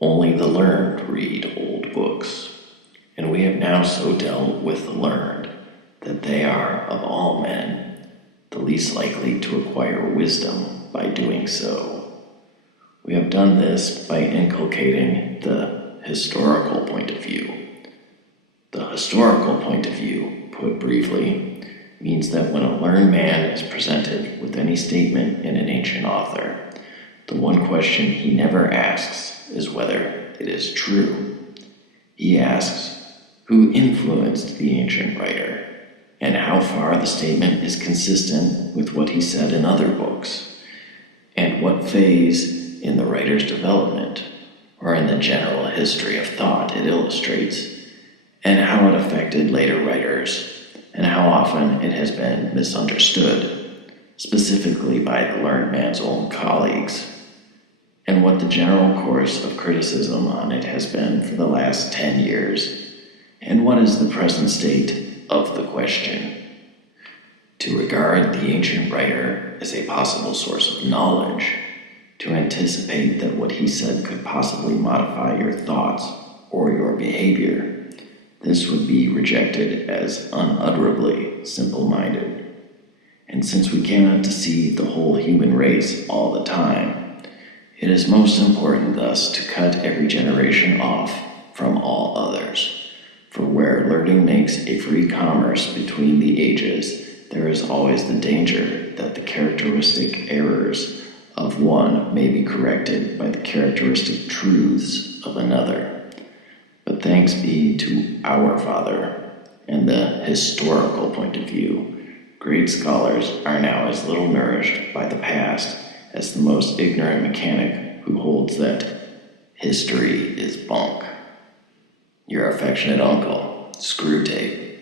Only the learned read old books, and we have now so dealt with the learned that they are, of all men, the least likely to acquire wisdom by doing so. We have done this by inculcating the historical point of view. The historical point of view, put briefly, means that when a learned man is presented with any statement in an ancient author, the one question he never asks is whether it is true. He asks who influenced the ancient writer, and how far the statement is consistent with what he said in other books, and what phase in the writer's development, or in the general history of thought it illustrates, and how it affected later writers, and how often it has been misunderstood, specifically by the learned man's own colleagues, and what the general course of criticism on it has been for the last 10 years, and what is the present state of the question. To regard the ancient writer as a possible source of knowledge, to anticipate that what he said could possibly modify your thoughts or your behavior, this would be rejected as unutterably simple-minded. And since we cannot deceive the whole human race all the time, it is most important thus to cut every generation off from all others. For where learning makes a free commerce between the ages, there is always the danger that the characteristic errors of one may be corrected by the characteristic truths of another. But thanks be to our Father and the historical point of view, great scholars are now as little nourished by the past as the most ignorant mechanic who holds that history is bunk. Your affectionate uncle, Screwtape.